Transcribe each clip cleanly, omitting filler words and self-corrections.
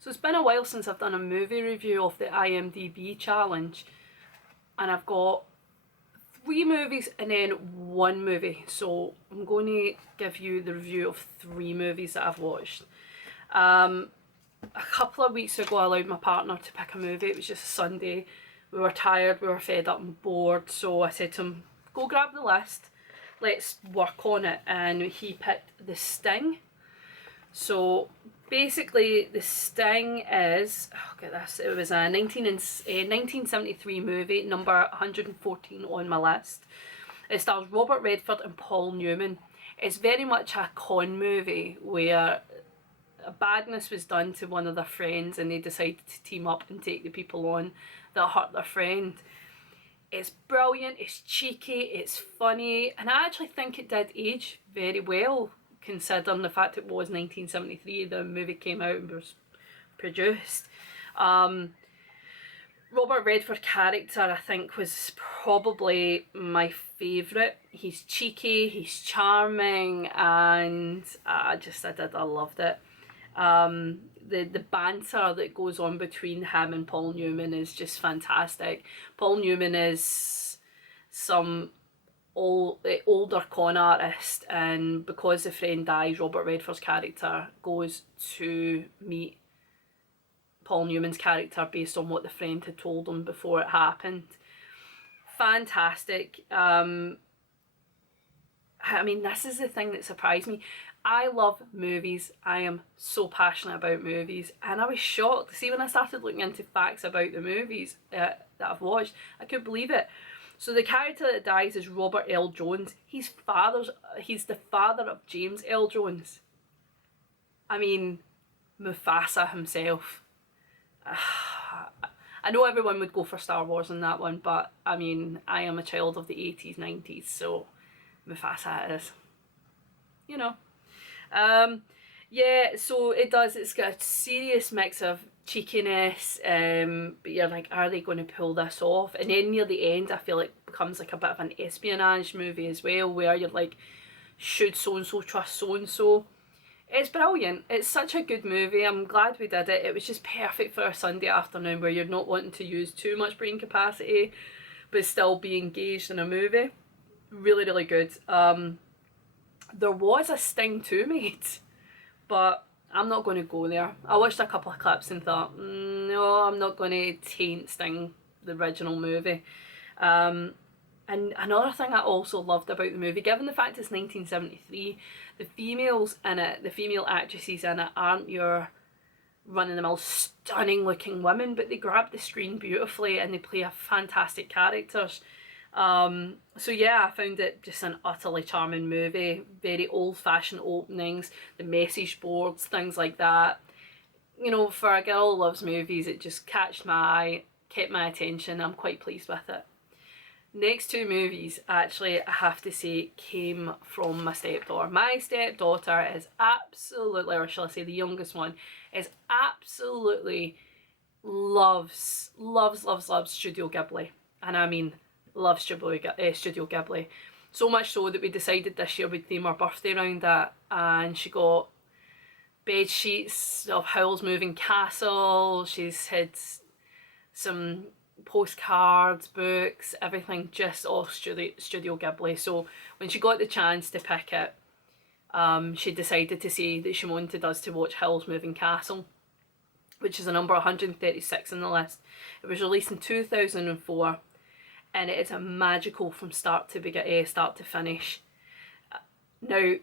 So it's been a while since I've done a movie review of the IMDB challenge, and I've got 3 movies and then 1 movie. So I'm going to give you the review of 3 movies that I've watched. A couple of weeks ago I allowed my partner to pick a movie. It was just a Sunday. We were tired, we were fed up and bored, so I said to him, go grab the list, let's work on it, and he picked The Sting. So basically The Sting is, oh get this, it was a 1973 movie, number 114 on my list. It stars Robert Redford and Paul Newman. It's very much a con movie where a badness was done to one of their friends and they decided to team up and take the people on that hurt their friend. It's brilliant, it's cheeky, it's funny, and I actually think it did age very well considering the fact it was 1973, the movie came out and was produced. Robert Redford character I think was probably my favourite. He's cheeky, he's charming, and I loved it. The banter that goes on between him and Paul Newman is just fantastic. Paul Newman is some older con artist, and because the friend dies, Robert Redford's character goes to meet Paul Newman's character based on what the friend had told him before it happened. Fantastic. I mean, this is the thing that surprised me. I love movies. I am so passionate about movies, and I was shocked. See, when I started looking into facts about the movies that I've watched, I couldn't believe it. So the character that dies is Robert L. Jones. He's the father of James L. Jones. I mean, Mufasa himself. I know everyone would go for Star Wars in that one, but I mean, I am a child of the 80s, 90s, so Mufasa is, you know. Yeah, so it's got a serious mix of cheekiness, but you're like, are they going to pull this off? And then near the end I feel like it becomes like a bit of an espionage movie as well, where you're like, should so-and-so trust so-and-so? It's brilliant. It's such a good movie. I'm glad we did it. It was just perfect for a Sunday afternoon where you're not wanting to use too much brain capacity but still be engaged in a movie. Really, really good. There was a Sting 2 made, but I'm not going to go there. I watched a couple of clips and thought, no, I'm not going to taint Sting, the original movie. And another thing I also loved about the movie, given the fact it's 1973, the females in it, the female actresses in it, aren't your run-of-the-mill stunning looking women, but they grab the screen beautifully and they play a fantastic characters. So yeah, I found it just an utterly charming movie. Very old-fashioned openings, the message boards, things like that. You know, for a girl who loves movies, it just catched my eye, kept my attention. I'm quite pleased with it. Next 2 movies, actually, I have to say, came from my stepdaughter. My stepdaughter is absolutely, or shall I say the youngest one, is absolutely loves Studio Ghibli. And I mean, loves Studio Ghibli. So much so that we decided this year we'd theme our birthday around that, and she got bed sheets of Howl's Moving Castle. She's had some postcards, books, everything just all Studio Ghibli. So when she got the chance to pick it, she decided to say that she wanted us to watch Howl's Moving Castle, which is a number 136 on the list. It was released in 2004. And it is a magical from start to finish. Now,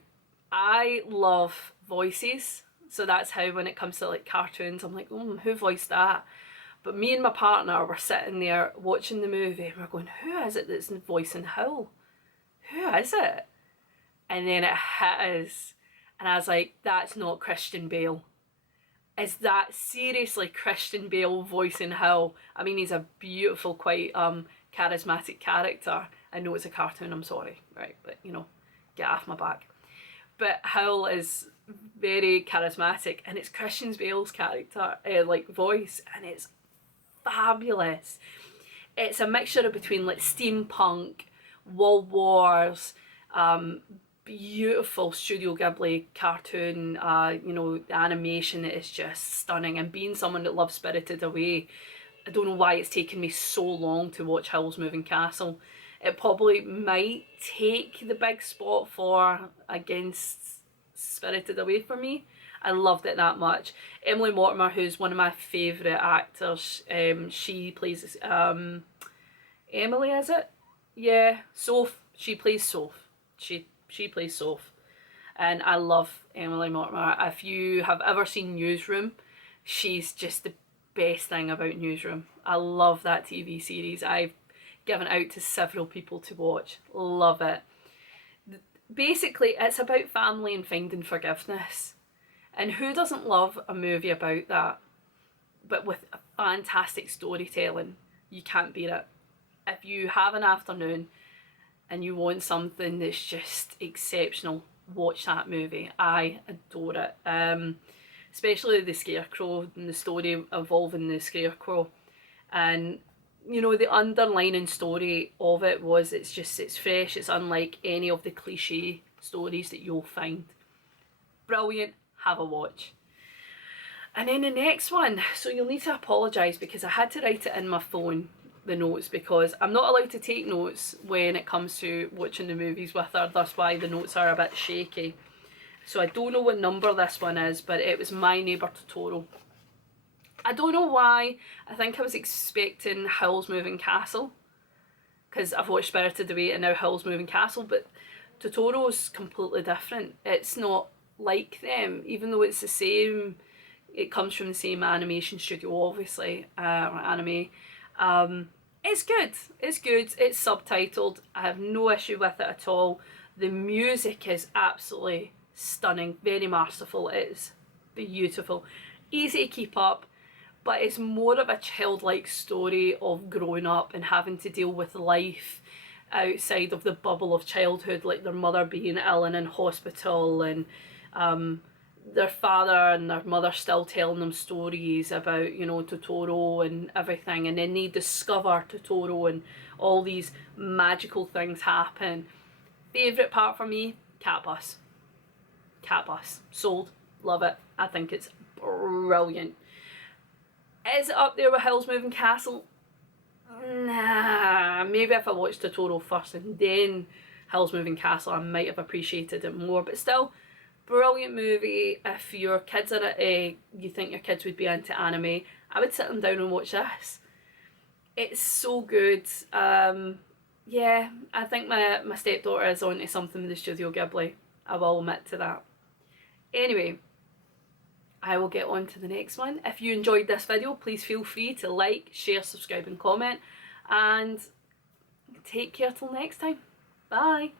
I love voices, so that's how when it comes to like cartoons, I'm like, who voiced that? But me and my partner were sitting there watching the movie and we're going, who is it that's voicing Howl? Who is it? And then it hit us, and I was like, that's not Christian Bale. Is that seriously Christian Bale voicing Howl? I mean, he's a beautiful, quite charismatic character. I know it's a cartoon, I'm sorry, right, but you know, get off my back. But Howl is very charismatic, and it's Christian Bale's character, like voice, and it's fabulous. It's a mixture between like steampunk, World Wars, beautiful Studio Ghibli cartoon. You know, the animation is just stunning, and being someone that loves Spirited Away, I don't know why it's taken me so long to watch Howl's Moving Castle. It probably might take the big spot for against Spirited Away for me. I loved it that much. Emily Mortimer, who's one of my favourite actors, she plays Emily, is it? Yeah, Soph. She plays Soph. She plays Soph. And I love Emily Mortimer. If you have ever seen Newsroom, she's just the best thing about Newsroom. I love that TV series. I've given out to several people to watch. Love it. Basically, it's about family and finding forgiveness. And who doesn't love a movie about that? But with a fantastic storytelling, you can't beat it. If you have an afternoon and you want something that's just exceptional, watch that movie. I adore it. Especially the Scarecrow and the story involving the Scarecrow. And, you know, the underlining story of it was it's fresh, it's unlike any of the cliche stories that you'll find. Brilliant, have a watch. And then the next one, so you'll need to apologise because I had to write it in my phone, the notes, because I'm not allowed to take notes when it comes to watching the movies with her, that's why the notes are a bit shaky. So I don't know what number this one is, but it was My Neighbour Totoro. I don't know why, I think I was expecting Howl's Moving Castle, because I've watched Spirited Away and now Howl's Moving Castle, but Totoro's completely different. It's not like them, even though it's the same, it comes from the same animation studio, obviously, or anime. It's good, it's subtitled, I have no issue with it at all. The music is absolutely stunning, very masterful, it's beautiful, easy to keep up, but it's more of a childlike story of growing up and having to deal with life outside of the bubble of childhood, like their mother being ill and in hospital, and their father and their mother still telling them stories about, you know, Totoro and everything, and then they discover Totoro and all these magical things happen. Favourite part for me, Cat Bus. Cat Bus. Sold. Love it. I think it's brilliant. Is it up there with Howl's Moving Castle? Nah. Maybe if I watched Totoro first and then Howl's Moving Castle, I might have appreciated it more, but still, brilliant movie. If your kids are you think your kids would be into anime, I would sit them down and watch this. It's so good. Yeah, I think my stepdaughter is onto something with the Studio Ghibli. I will admit to that. Anyway, I will get on to the next one. If you enjoyed this video, please feel free to like, share, subscribe and comment, and take care till next time. Bye.